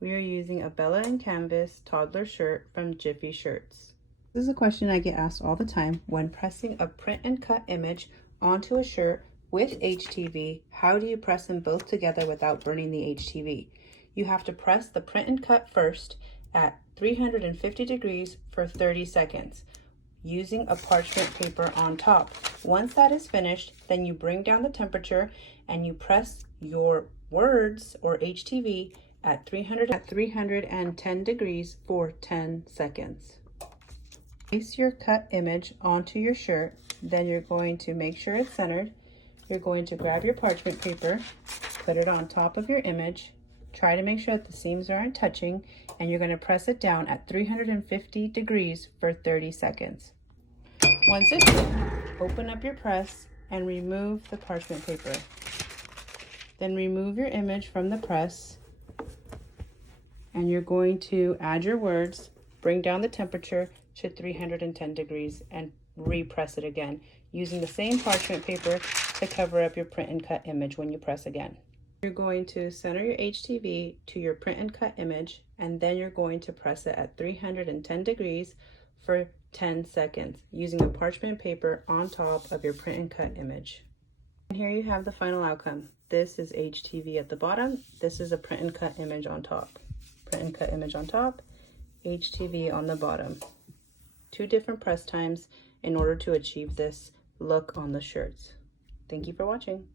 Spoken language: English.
We are using a Bella and Canvas toddler shirt from Jiffy Shirts. This is a question I get asked all the time. When pressing a print and cut image onto a shirt with HTV, how do you press them both together without burning the HTV? You have to press the print and cut first at 350 degrees for 30 seconds using a parchment paper on top. Once that is finished, then you bring down the temperature and you press your words or HTV at 310 degrees for 10 seconds. Place your cut image onto your shirt, then you're going to make sure it's centered. You're going to grab your parchment paper, put it on top of your image, try to make sure that the seams aren't touching, and you're going to press it down at 350 degrees for 30 seconds. Once it's in, open up your press and remove the parchment paper. Then remove your image from the press, and you're going to add your words, bring down the temperature to 310 degrees, and repress it again, using the same parchment paper to cover up your print and cut image when you press again. You're going to center your HTV to your print and cut image, and then you're going to press it at 310 degrees for 10 seconds using a parchment paper on top of your print and cut image. And here you have the final outcome. This is HTV at the bottom. This is a print and cut image on top. Print and cut image on top, HTV on the bottom. 2 different press times in order to achieve this look on the shirts. Thank you for watching.